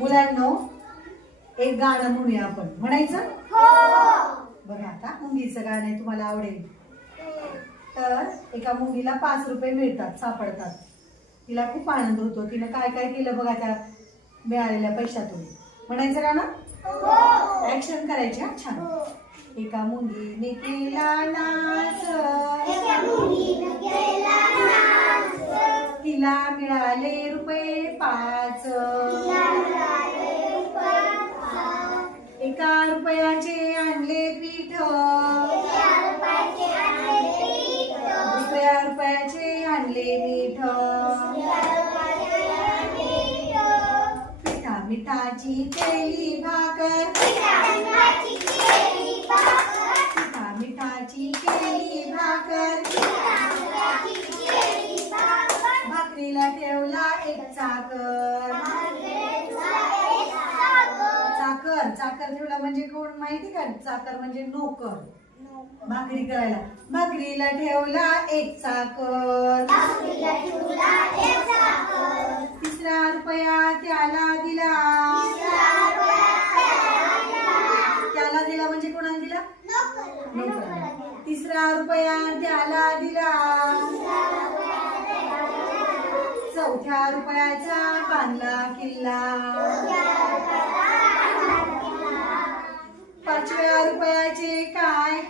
मुलांनो, एक गाणं म्हणूया आपण. म्हणायचं? बघा, आता मुंगीचं गाणं आहे, तुम्हाला आवडेल. तर एका मुंगीला 5 रुपये मिळतात, सापडतात. तिला खूप आनंद होतो. तिनं काय काय केलं बघा त्या मिळालेल्या पैशातून. म्हणायचं गाणं? ऍक्शन करायची. हा, छान. एका मुंगीने केला नाच, तिला मिळाले रुपये 5. एका रुपयाचे आणले पीठ, दुसऱ्या रुपयाचे आणले मीठ. पिठा मिठाची केली भाकर, पिठा मिठाची केली भाकर. भाकरीला ठेवला एक चाकर. चाकर ठेवला म्हणजे कोण माहिती का? चाकर म्हणजे नोकर, भाकरी करायला. भाकरीला ठेवला एक चाकर. तिसरा रुपया त्याला दिला. त्याला दिला म्हणजे कोणाला दिला? नोकराला. तिसरा रुपया त्याला दिला. चौथ्या रुपयाचा बांधला किल्ला. 5व्या रुपयाचे काय